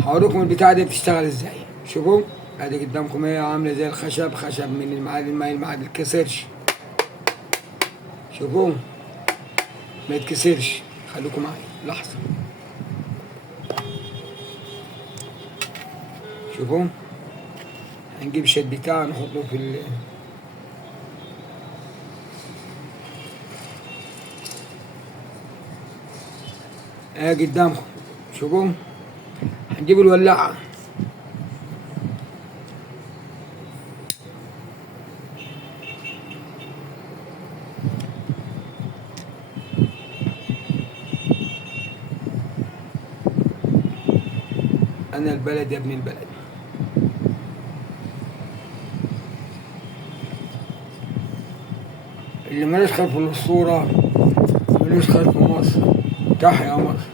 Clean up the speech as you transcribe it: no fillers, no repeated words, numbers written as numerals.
هوريكم البتاعة دي بتشتغل ازاي. شوفوا ادي قدامكم اهي عاملة زي الخشب، خشب من المعادن، ما المعادن ميتكسرش. شوفوا ما يتكسرش. خليكم معايا لحظة. شوفوا هنجيب الشد بتاعه نحطه في قدامكم. شوفوا هنجيب الولاعة. أنا البلد يا ابن البلد. اللي ملوش خلف الأسطورة ملوش خلف مصر. تحيا مصر.